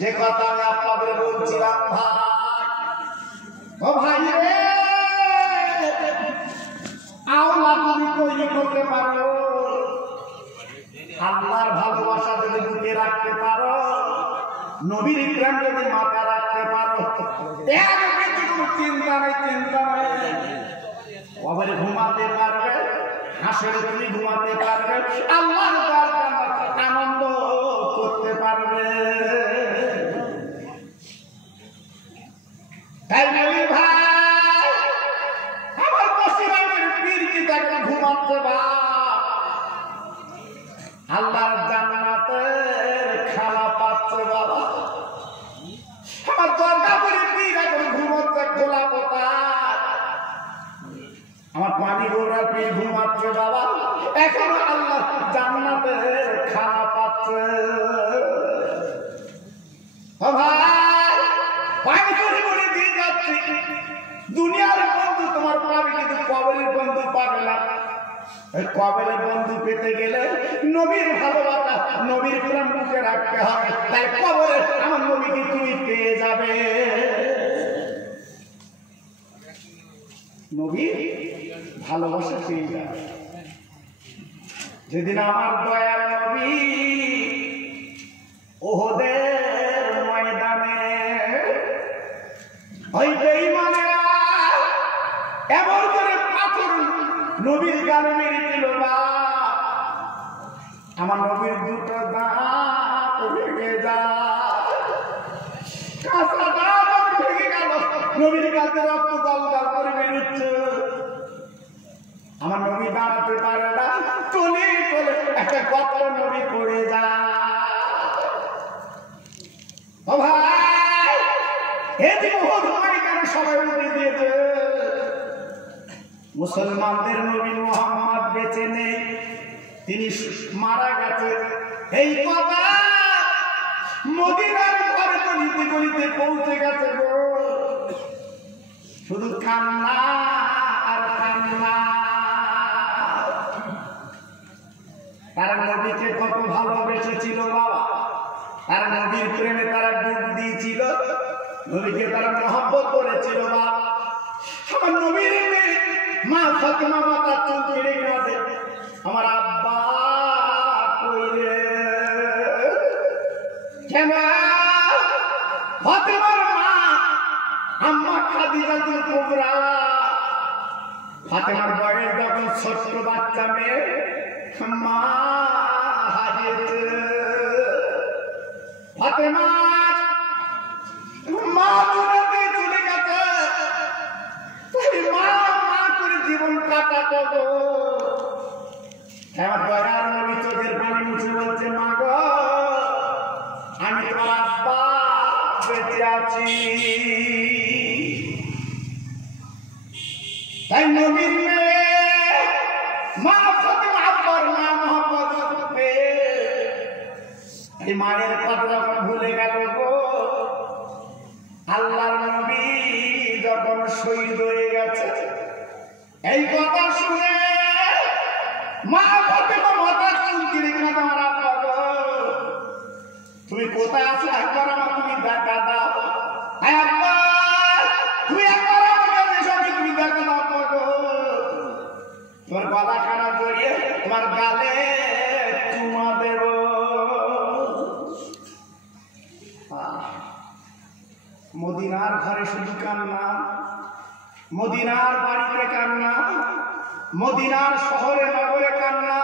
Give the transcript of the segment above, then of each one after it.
যে কথা আমি আপনাদের বলছিলাম ভাই, ও ভাই রে, আল্লাহ তুমি তৈরি করতে পারো, আল্লাহর ভালোবাসা যদি বুকে রাখতে পারো, নবীর প্রেম যদি মাথায় রাখতে পারো, কোনো চিন্তা নাই, চিন্তা নাই। কবরে ঘুমাতে পারবে, হাসরে তুমি ঘুমাতে পারবে, আল্লাহর আনন্দ করতে পারবে। তাই বলি ভাই, আমার বসিরামের পীর কি তাকে ঘুমাতে বা আল্লাহর জান্নাতের খানা পাচ্ছে বাবা। আমার দরগাপুরের পীর এখন ঘুমাচ্ছে খোলা পোতা, আমার পানি গোড়া পীর ঘুমাচ্ছে বাবা, এখন আল্লাহ জান্নাতের খানা পাচ্ছে। ভাই পানি করে করে দিয়ে যাচ্ছি, দুনিয়ার বন্ধু তোমার পাবে কিন্তু কবরের বন্ধু পাবে না। কবরের বন্ধু পেতে গেলে নবীর ভালোবাসা, নবীর প্রেম মুখে রাখতে হবে। তাই কবরে আমার নবীকে তুমি পেয়ে যাবে। নবীর ভালোবাসা পেয়ে যাবে যেদিন আমার দয়ার নবী ওহদের ময়দানে ওই বেঈমানেরা এমন করে পাথর নবীর গালে মেরেছিল না, আমার নবীর দুটো দাঁত ভেঙে যায়, কাঁচা দাঁত ভেঙে গেল, নবীর কাছে রক্ত গলগল করে বেরোচ্ছে। আমার নবী দাঁড়াতে পারে না, টলে টলে একটা গর্ত নবী পড়ে যায়। ও ভাই, এদিকে ওহদ ময়দানে সবাই উঠে দিয়েছে, মুসলমানদের নবী মুহাম্মদ বেঁচে নেই, তিনি মারা গেছে। এই কথা মদিনার ঘরে গলিতে গলিতে পৌঁছে গেছে গো, শুধু কান্না আর কান্না। তারা নবীকে কত ভালোবেসেছিল বাবা, তার নবীর প্রেমে তারা ডুব দিয়েছিল, নবীকে তারা মহব্বত করেছিল বাবা। আমার নবীর মা ফাতেমা মাতা চুল ছেড়ে গেছে, আমার আব্বা কই রে? কেন? ফাতেমার মা আম্মা খাদিজাতুল কুবরা, ফাতেমার বয়স যখন ছোট্ট বাচ্চা মেয়ে, মা হারিয়েছে। ফাতেমা মা দুনিয়াতে চলে গেছে, মা মা করে জীবন কাটাতো গো। আমার দয়ার নবী চোখের পানি মুছে বলছে, মা গো, আমি তোমার আব্বা বেঁচে আছি। তাই নবীর মেয়ে মা ফাতেমা আব্বার মা মহব্বত পেয়ে এই মায়ের কথা যখন ভুলে গেল গো, আল্লাহর নবী যখন শহীদ হয়ে গেছে, এই কথা শুনে মা ফাতেমা মাথা চুলকে রেখে, আমার আব্বা গো, তুমি কোথায় আছো, একবার আমার তুমি দেখা দাও। হ্যাঁ আব্বা, তুমি একবার আমাকে সঙ্গে তুমি দেখা দাও গো। তোমার গলা কাটা জড়িয়ে তোমার গালে চুমা দেব। মদিনার ঘরে শুধু কান্না, মদিনার বাড়িতে কান্না, মদিনার শহরে নগরে কান্না,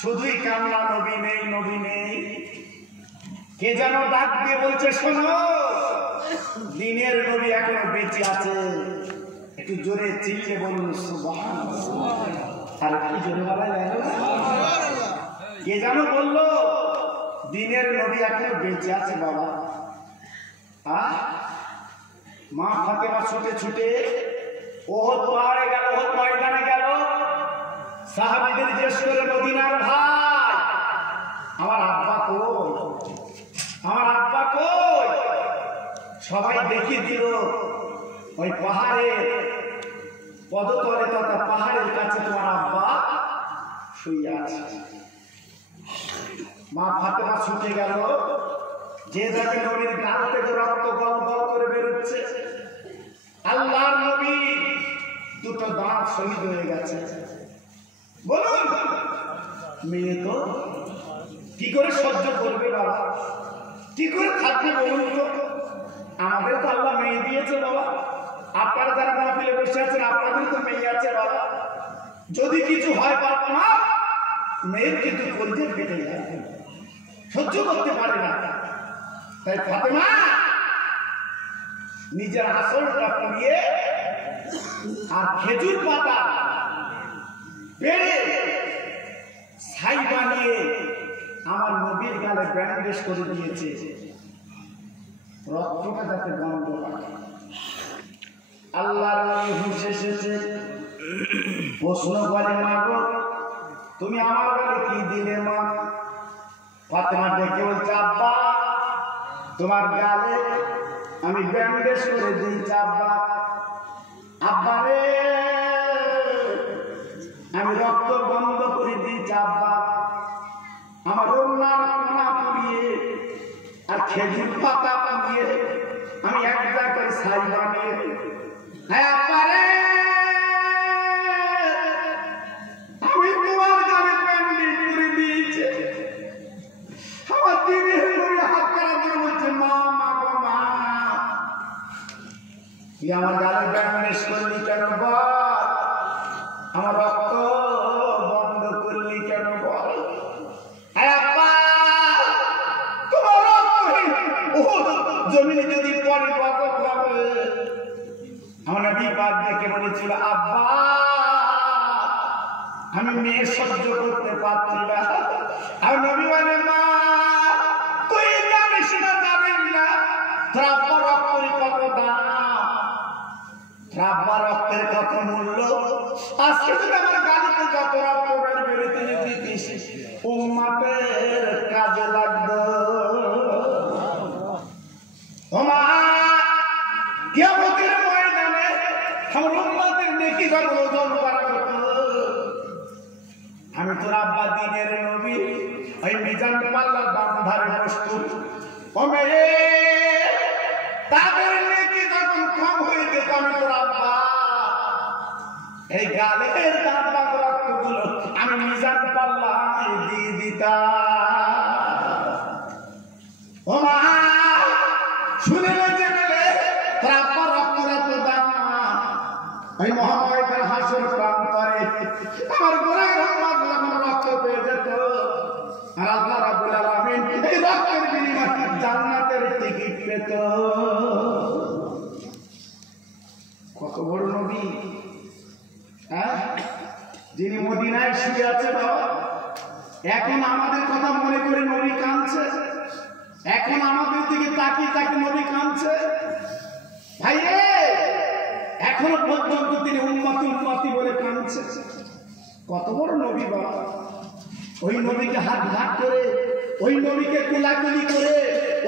শুধুই কান্না, নবী নেই, নবী নেই। কে যেন ডাক দিয়ে বলছে, শোনো, দিনের নবী এখনো বেঁচে আছে। একটু জোরে চিল্লে বলুন সুবহানাল্লাহ। আর কি জোরে বলা যায় না? কে যেন বললো, দিনের নবী এখনো বেঁচে আছে বাবা। মা ফাতেমা ছুটে ছুটে ওহদ পাহাড়ে গেল, ওহদ ময়দানে গেল, সাহাবীদের জিজ্ঞেস করে, মদিনার ভাই, আমার আব্বা কই, আমার আব্বা কই? সবাই দেখিয়ে দিল ওই পাহাড়ের পদতলে তথা পাহাড়ের কাছে তোমার আব্বা শুয়ে আছে। মা ফাতেমা ছুটে গেল, যে যাকে নবীর গাল থেকে রক্ত গল গল করে বেরোচ্ছে। আল্লাহর নবী দুটো দাঁত শহীদ হয়ে গেছে। বলুন মেয়ে তো কি করে সহ্য করবে বাবা, কি করে থাকবে বলুন তো? আমাদের তো আল্লাহ মেয়ে দিয়েছে বাবা, আপনারা যারা মাহফিলে বসে আছেন আপনাদের তো মেয়ে আছে বাবা। যদি কিছু হয় বাপ মা, মেয়ের কিন্তু কলিজে ফেটে যায়, সহ্য করতে পারে না। তাই ফাতেমা নিজের আসলটা পুড়িয়ে আর খেজুর পাতা পেড়ে ছাই বানিয়ে আমার নবীর গালে ব্যান্ডেজ করে দিয়েছে, রক্তটা যাতে বন্ধ হয়। আল্লাহর নবী হুঁশ এসেছে, প্রশ্ন করে মা গো তুমি আমার গালে কি দিলে মা? ফাতেমা ডেকে বলছে আব্বা তোমার গালে আমি ব্যান্ডেজ করে দিয়েছি আব্বা। আব্বা রে আমি রক্ত বন্ধ করে দিয়েছি আব্বা। আমার ওনার কোনা পুড়িয়ে আর খেজুর পাতা পুড়িয়ে আমি এক জায়গায় ছাই বানিয়ে, হ্যাঁ আব্বা রে আমি তোমার গালে ব্যান্ডেজ করে দিয়েছি। আমার দিনের নবী হাত কারা দিয়ে বলছে মা মা গো মা, তুই আমার গালে ব্যান্ডেজ করলি কেন বল? আমার রক্ত বন্ধ করলি কেন বল? তোমার জমিনে যদি পরে কত হবে? আমার নবী পাক দেখে বলেছিল আব্বা আমি মেয়ে সহ্য করতে পারছি না। আর নবী বলে মা তুই জানিস না জানেন না তোর আব্বা রক্তের কত দাম, তোর আব্বা রক্তের কত মূল্য। আজকে যদি আমার গাড়িতে যত রক্ত বেরোতে দিতিস উম্মতের কাজে লাগতো। ও মা কিয়ামতের ময়দানে আমার উম্মতের নেকি যখন ওজন করা হতো, আমি তোর আব্বা দিনের নবী ওই মিজান পাল্লার দাম ধারে প্রস্তুত। ও মেয়ে তাদের নেকি যখন কম হয়ে যেত আমি তোর আব্বা এই গালের দাম দাম রক্তগুলো আমি মিজান পাল্লায় দিয়ে দিতাম। ও মা শুনে যে বলে তোর আব্বা রক্তের এত দাম, ওই মহাময়দান হাসর প্রান্তরে আমার গোড়ায় রক্ত পেয়ে যেত আর আল্লাহ রাব্বুল আলামিন এই রক্তের বিনিময়ে জান্নাতের টিকিট পেত। কত বড় নবী, হ্যাঁ, যিনি মদিনায় শুয়ে আছে বাবা। এখন আমাদের কথা মনে করে নবী কাঁদছে, এখন আমাদের দিকে তাকিয়ে তাকিয়ে নবী কাঁদছে। ভাই রে এখনো পর্যন্ত তিনি উম্মতি উম্মতি বলে কাঁদছে। কত বড় নবী বাবা। ওই নবীকে হাত ঘাট করে, ওই নবীকে কোলাকুলি করে,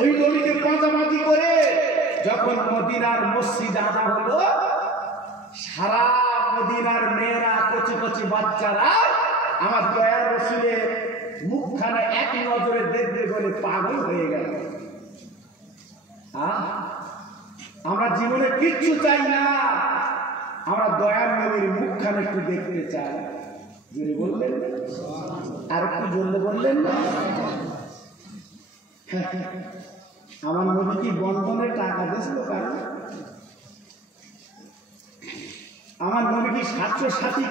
ওই নবীকে পাজামাজি করে যখন মদিনার মসজিদ আনা হলো, সারা মদিনার মেয়েরা কচি কচি বাচ্চারা আমার দয়ার রাসূলের মুখখানা এক নজরে দেখবে বলে পাগল হয়ে গেল। আমরা জীবনে কিচ্ছু চাই না, আমরা দয়ার নবীর মুখখানা একটু দেখতে চাই। যদি বললেন আর একটু জলদি বললেন না, আমার নবী কি বন্ধনে টাকা দিয়েছিল কারণ? আমার নবী কি 700 সাথী